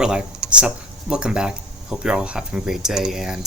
We're live. So, welcome back. Hope you're all having a great day. And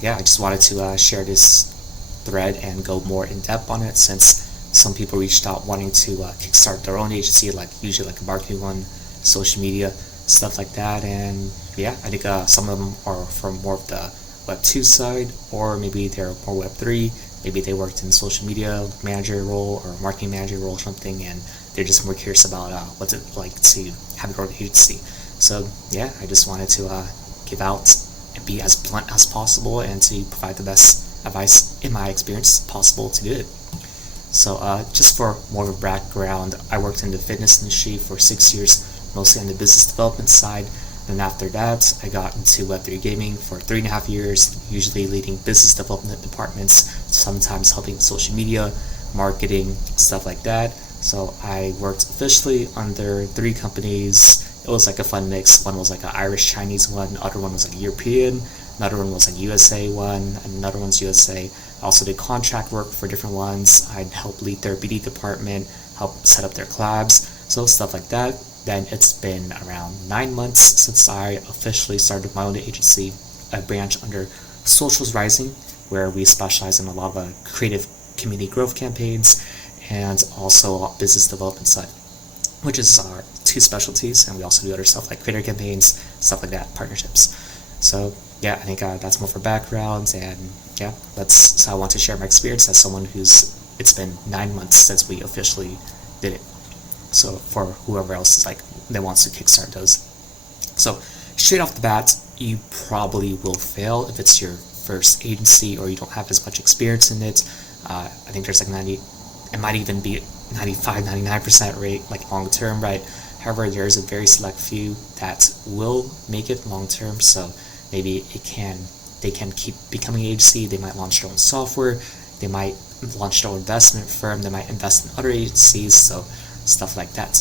yeah, I just wanted to share this thread and go more in depth on it, since some people reached out wanting to kickstart their own agency, like usually like a marketing one, social media, stuff like that. And yeah, I think some of them are from more of the Web2 side, or maybe they're more Web3. Maybe they worked in social media manager role or marketing manager role or something, and they're just more curious about what's it like to have your own agency. So yeah, I just wanted to give out and be as blunt as possible and to provide the best advice in my experience possible to do it. So just for more of a background, I worked in the fitness industry for 6 years, mostly on the business development side. And after that, I got into Web3 gaming for 3.5 years, usually leading business development departments, sometimes helping social media, marketing, stuff like that. So I worked officially under 3 companies. It was like a fun mix. One was like an Irish-Chinese one, the other one was like European, another one was like USA one, and another one's USA. I also did contract work for different ones. I'd help lead their BD department, help set up their collabs, so stuff like that. Then it's been around 9 months since I officially started my own agency, a branch under Socials Rising, where we specialize in a lot of creative community growth campaigns and also business development side, which is our 2 specialties. And we also do other stuff like creator campaigns, stuff like that, partnerships. So yeah, I think that's more for background. And yeah, so I want to share my experience as someone it's been 9 months since we officially did it. So for whoever else is like that wants to kickstart those. So straight off the bat, you probably will fail if it's your first agency or you don't have as much experience in it. I think there's like it might even be 95-99% rate like long term, right? However, there's a very select few that will make it long term. So maybe they can keep becoming an agency. They might launch their own software. They might launch their own investment firm. They might invest in other agencies. So stuff like that.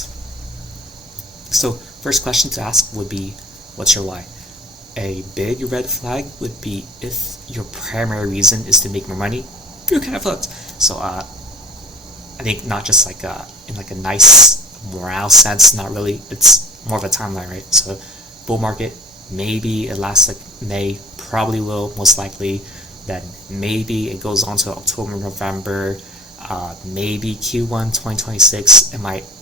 So first question to ask would be, what's your why? A big red flag would be if your primary reason is to make more money, you're kind of fucked. So I think not just like in like a nice morale sense, not really. It's more of a timeline, right? So bull market, maybe it lasts like May, probably will, most likely. Then maybe it goes on to October, November. Maybe Q1 2026,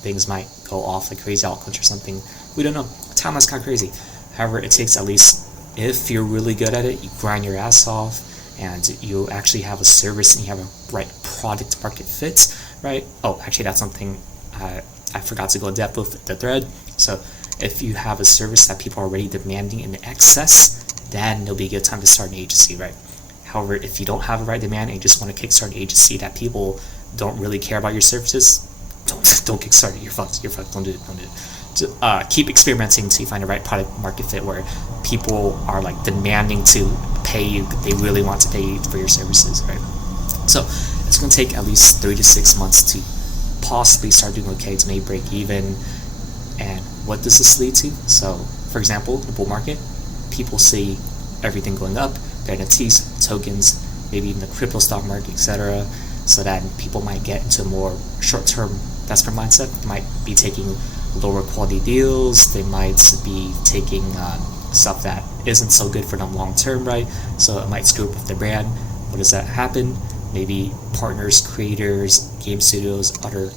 things might go off like crazy altcoins or something. We don't know. Timeline's kind of crazy. However, it takes at least, if you're really good at it, you grind your ass off, and you actually have a service and you have a right product market fit, right? Oh, actually, that's something I forgot to go in depth with the thread. So if you have a service that people are already demanding in excess, then it'll be a good time to start an agency, right? However, if you don't have a right demand and you just want to kickstart an agency that people don't really care about your services, don't kickstart it. You're fucked. Don't do it. Keep experimenting until you find the right product market fit where people are like demanding to pay you. They really want to pay you for your services, right? So it's going to take at least 3 to 6 months to possibly start doing okay, to maybe break even. And what does this lead to? So, for example, the bull market, people see everything going up, their NFTs, tokens, maybe even the crypto stock market, etc. So that people might get into a more short-term investment mindset. They might be taking lower quality deals. They might be taking stuff that isn't so good for them long-term, right? So it might screw up with their brand. What does that happen? Maybe partners, creators, game studios, other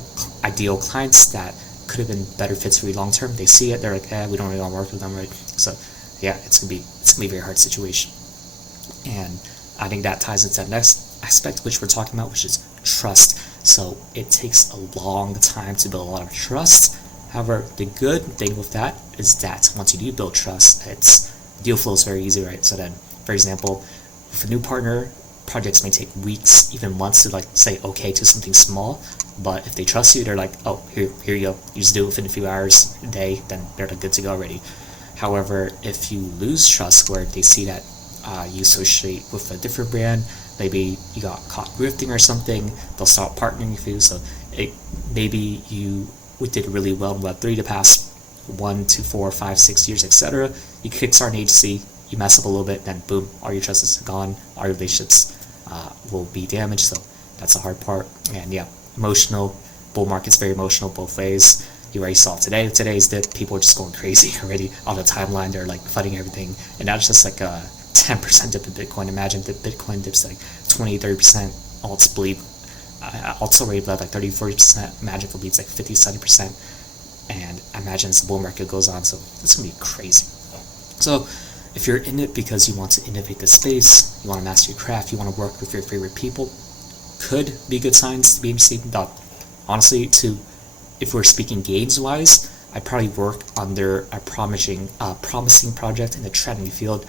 ideal clients that could have been better fits for you long-term. They see it, they're like, we don't really want to work with them, right? So yeah, it's gonna be a very hard situation. And I think that ties into the next aspect which we're talking about, which is trust. So it takes a long time to build a lot of trust. However, the good thing with that is that once you do build trust, deal flow is very easy, right? So then, for example, with a new partner, projects may take weeks, even months to like say okay to something small. But if they trust you, they're like, oh, here you go. You just do it within a few hours, a day, then they're like good to go already. However, if you lose trust where they see that you associate with a different brand, maybe you got caught grifting or something, they'll start partnering with you. So maybe we did really well in Web3 the past 1 to 4, 5, 6 years, etc. You kickstart an agency, you mess up a little bit, then boom, all your trust is gone, all your relationships will be damaged. So that's the hard part. And yeah, emotional, bull market's very emotional both ways. you already saw today. Today's dip, people are just going crazy already on the timeline. They're like flooding everything, and that's just like a 10% dip in Bitcoin. Imagine that Bitcoin dips like 20-30%. Alts bleed. Alts already bled like 30-40%. Magical bleeds like 50-70%. And imagine as the bull market goes on, so it's gonna be crazy. So if you're in it because you want to innovate the space, you want to master your craft, you want to work with your favorite people, could be good signs to be received. Honestly, if we're speaking gains wise, I'd probably work under a promising project in the trending field,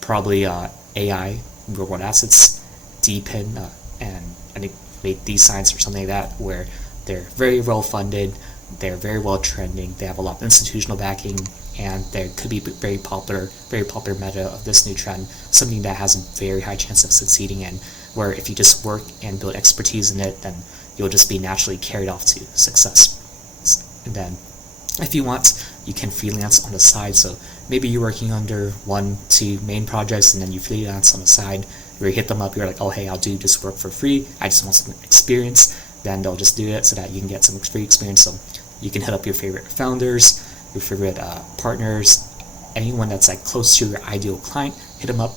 probably AI, real world assets, DPIN, and I think make these signs or something like that, where they're very well funded, they're very well trending, they have a lot of institutional backing, and there could be very popular meta of this new trend, something that has a very high chance of succeeding in, where if you just work and build expertise in it, then you'll just be naturally carried off to success. And then if you want, you can freelance on the side. So maybe you're working under 1-2 main projects, and then you freelance on the side. You hit them up, you're like, oh hey, I'll do this work for free, I just want some experience. Then they'll just do it so that you can get some free experience. So you can hit up your favorite founders, your favorite partners, anyone that's like close to your ideal client, hit them up.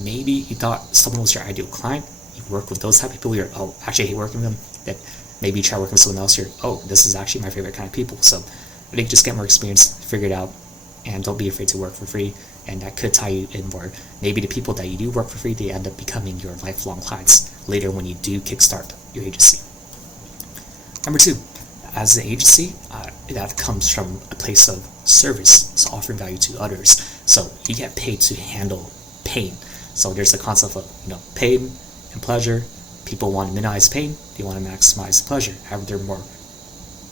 Maybe you thought someone was your ideal client, you work with those type of people, you're, oh, actually I hate working with them. Then maybe you try working with someone else, you're, oh, this is actually my favorite kind of people. So I think just get more experience, figure it out, and don't be afraid to work for free. And that could tie you in more. Maybe the people that you do work for free, they end up becoming your lifelong clients later when you do kickstart your agency. Number 2, as an agency, that comes from a place of service, so offering value to others. So you get paid to handle pain. So there's a concept of pain and pleasure. People want to minimize pain, they want to maximize pleasure. However, they're more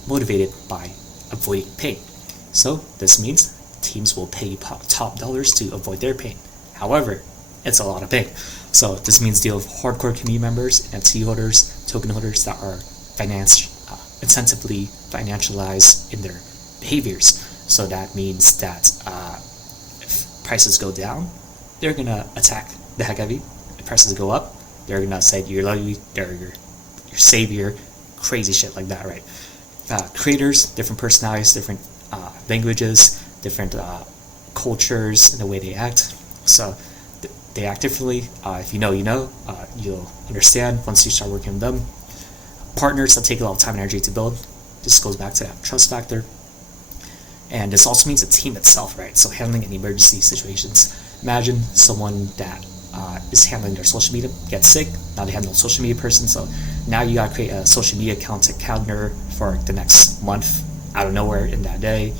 motivated by avoiding pain. So this means teams will pay top dollars to avoid their pain. However, it's a lot of pain. So this means deal with hardcore community members, NFT holders, token holders that are incentively financialized in their behaviors. So that means that if prices go down, they're gonna attack the heck out of you. If prices go up, they're gonna say you're literally your savior, crazy shit like that, right? Creators, different personalities, different languages, different cultures, and the way they act. So they act differently. If you know, you'll understand once you start working with them. Partners that take a lot of time and energy to build. This goes back to that trust factor. And this also means a team itself, right? So handling any emergency situations. Imagine someone that is handling their social media, gets sick, now they have no social media person, so now you gotta create a social media account to calendar for the next month out of nowhere in that day.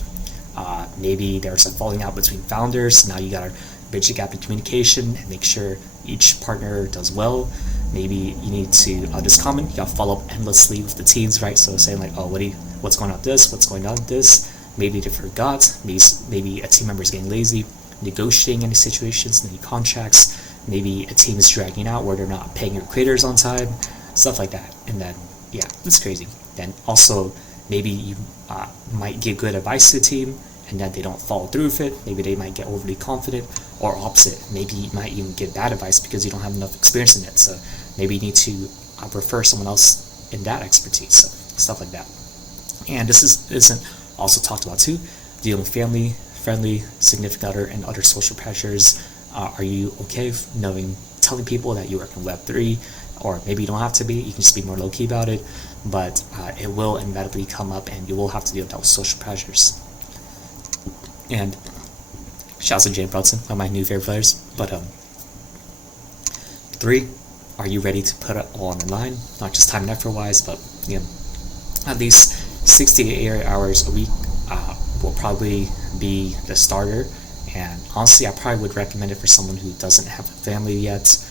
Maybe there's a falling out between founders, so now you gotta bridge the gap in communication and make sure each partner does well. Maybe you need to, this common, you gotta follow up endlessly with the teams, right? So saying like, oh, what's going on with this, what's going on with this, maybe they forgot, maybe a team member is getting lazy, negotiating any situations, any contracts, maybe a team is dragging out where they're not paying your creators on time, stuff like that. And then, yeah, it's crazy. Then also, maybe you might give good advice to the team, and then they don't follow through with it. Maybe they might get overly confident, or opposite. Maybe you might even give bad advice because you don't have enough experience in it. So maybe you need to refer someone else in that expertise, so stuff like that. And this isn't also talked about too, dealing with family, friendly, significant other, and other social pressures. Are you okay with telling people that you work in Web3, or maybe you don't have to be, you can just be more low-key about it, but it will inevitably come up and you will have to deal with those social pressures. And shouts to James Brunson, one of my new favorite players. But 3, are you ready to put it all on the line? Not just time and effort wise, but at least 68 hours a week will probably be the starter. And honestly, I probably would recommend it for someone who doesn't have a family yet.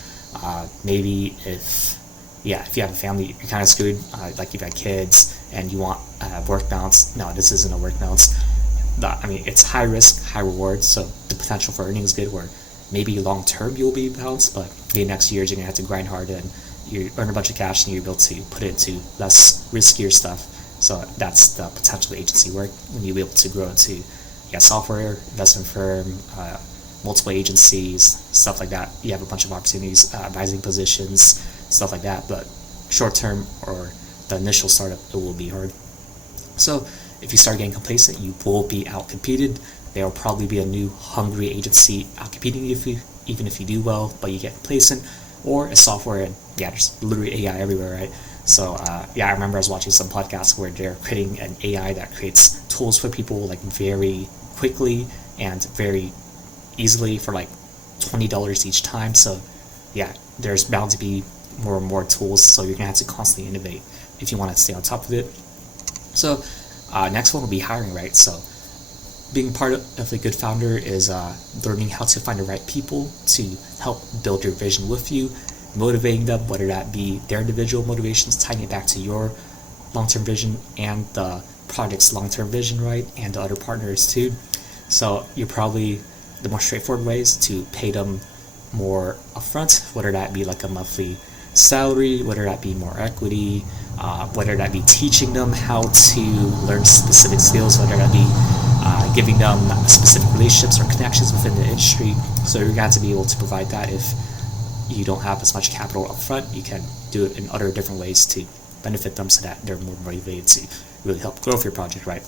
Maybe if you have a family, you're kind of screwed. Like you've got kids and you want work balance. No, this isn't a work balance. It's high risk, high reward. So the potential for earning is good. Where maybe long term you'll be balanced, but maybe next year you're gonna have to grind hard and you earn a bunch of cash and you're able to put it into less riskier stuff. So that's the potential agency work when you'll be able to grow into software, investment firm, multiple agencies, stuff like that. You have a bunch of opportunities, advising positions, stuff like that. But short term or the initial startup, it will be hard. So if you start getting complacent, you will be outcompeted. There will probably be a new hungry agency outcompeting you even if you do well, but you get complacent, or a software, and yeah, there's literally AI everywhere, right? So yeah, I remember I was watching some podcasts where they're creating an AI that creates tools for people like very quickly and very easily for like $20 each time. So yeah, there's bound to be more and more tools, so you're gonna have to constantly innovate if you want to stay on top of it. So next one will be hiring, right? So being part of a good founder is learning how to find the right people to help build your vision with you, motivating them, whether that be their individual motivations, tying it back to your long-term vision and the project's long-term vision, right? And the other partners too. So you're probably, the more straightforward ways to pay them more upfront, whether that be like a monthly salary, whether that be more equity, whether that be teaching them how to learn specific skills, whether that be giving them specific relationships or connections within the industry. So you're going to be able to provide that. If you don't have as much capital up front, you can do it in other different ways to benefit them so that they're more motivated to really help grow your project, right?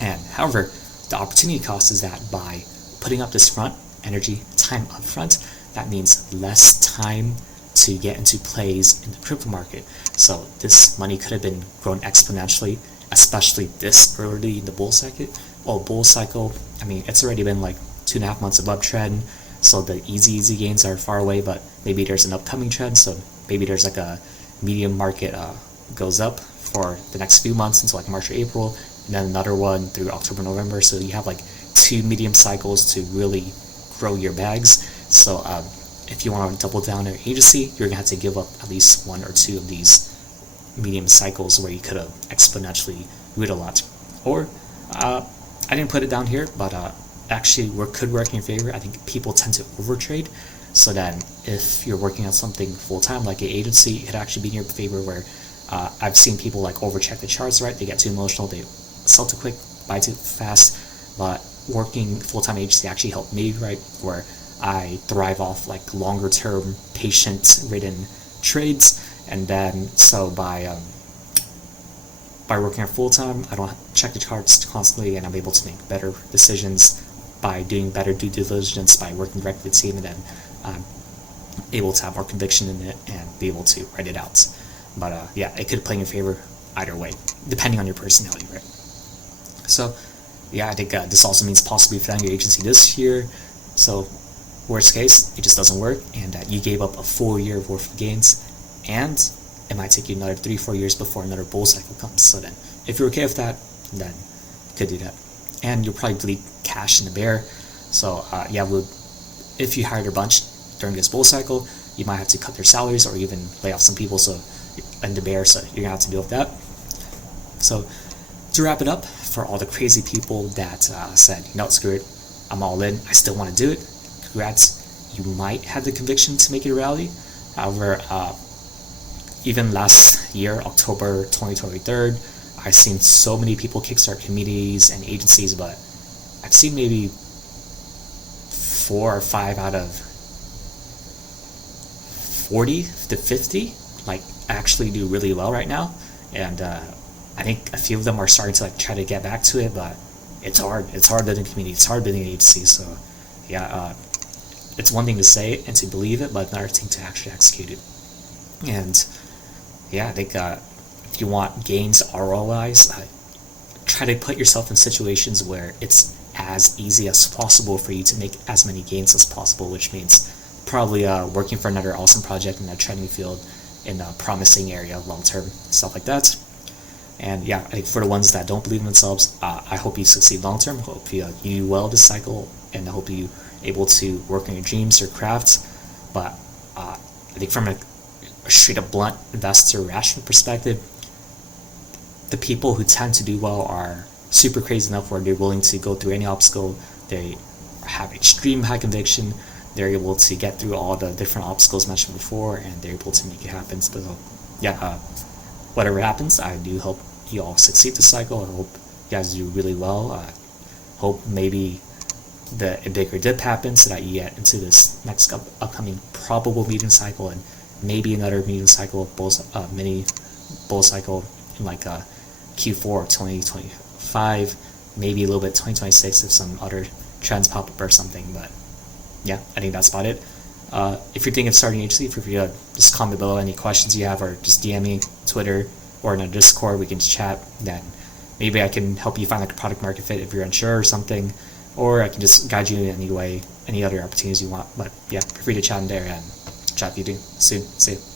And however, the opportunity cost is that by putting up this front energy time up front, that means less time to get into plays in the crypto market. So this money could have been grown exponentially, especially this early in the bull cycle. I mean, it's already been like 2.5 months above trend, so the easy gains are far away, but maybe there's an upcoming trend, so maybe there's like a medium market goes up for the next few months until like March or April, and then another one through October, November. So you have like 2 medium cycles to really grow your bags. So if you want to double down on your agency, you're gonna have to give up at least 1 or 2 of these medium cycles where you could have exponentially grew a lot. Or I didn't put it down here, but actually could work in your favor. I think people tend to overtrade, so then if you're working on something full-time like an agency, it could actually be in your favor, where I've seen people like overcheck the charts, right? They get too emotional, they sell too quick, buy too fast. But working full-time agency actually helped me, right, where I thrive off like longer-term patient-ridden trades. And then so by working at full-time, I don't check the charts constantly, and I'm able to make better decisions by doing better due diligence, by working directly with the team, and then I'm able to have more conviction in it and be able to write it out. But yeah, it could play in your favor either way, depending on your personality, right? So yeah, I think this also means possibly founding your agency this year. So worst case, it just doesn't work, and you gave up a full year worth of gains, and it might take you another 3-4 years before another bull cycle comes. So then, if you're okay with that, then you could do that. And you'll probably bleed cash in the bear. So yeah, if you hired a bunch during this bull cycle, you might have to cut their salaries or even lay off some people. So in the bear, so you're gonna have to deal with that. So to wrap it up, for all the crazy people that said, screw it, I'm all in, I still want to do it, congrats, you might have the conviction to make it a reality. However, even last year, October 2023, I've seen so many people kickstart communities and agencies, but I've seen maybe 4 or 5 out of 40 to 50 like actually do really well right now. And I think a few of them are starting to like try to get back to it, but it's hard building community, it's hard building agencies. So yeah, it's one thing to say it and to believe it, but another thing to actually execute it. And yeah, I think if you want gains, ROIs, try to put yourself in situations where it's as easy as possible for you to make as many gains as possible, which means probably working for another awesome project in a trending field in a promising area, long-term, stuff like that. And yeah, I think for the ones that don't believe in themselves, I hope you succeed long-term. Hope you do well this cycle, and I hope you able to work on your dreams, your crafts. But I think from a straight up blunt investor rational perspective, the people who tend to do well are super crazy enough where they're willing to go through any obstacle. They have extreme high conviction. They're able to get through all the different obstacles mentioned before, and they're able to make it happen. So yeah, whatever happens, I do hope you all succeed this cycle. I hope you guys do really well. Hope maybe a bigger dip happens so that you get into this next upcoming probable medium cycle, and maybe another medium cycle, mini bull cycle in like Q4 of 2025, maybe a little bit 2026 if some other trends pop up or something. But yeah, I think that's about it. If you're thinking of starting an agency, feel free to just comment below any questions you have, or just DM me Twitter or in a Discord. We can just chat. Then maybe I can help you find like a product market fit if you're unsure or something, or I can just guide you in any way, any other opportunities you want. But yeah, feel free to chat in there, and chat with you soon. See you.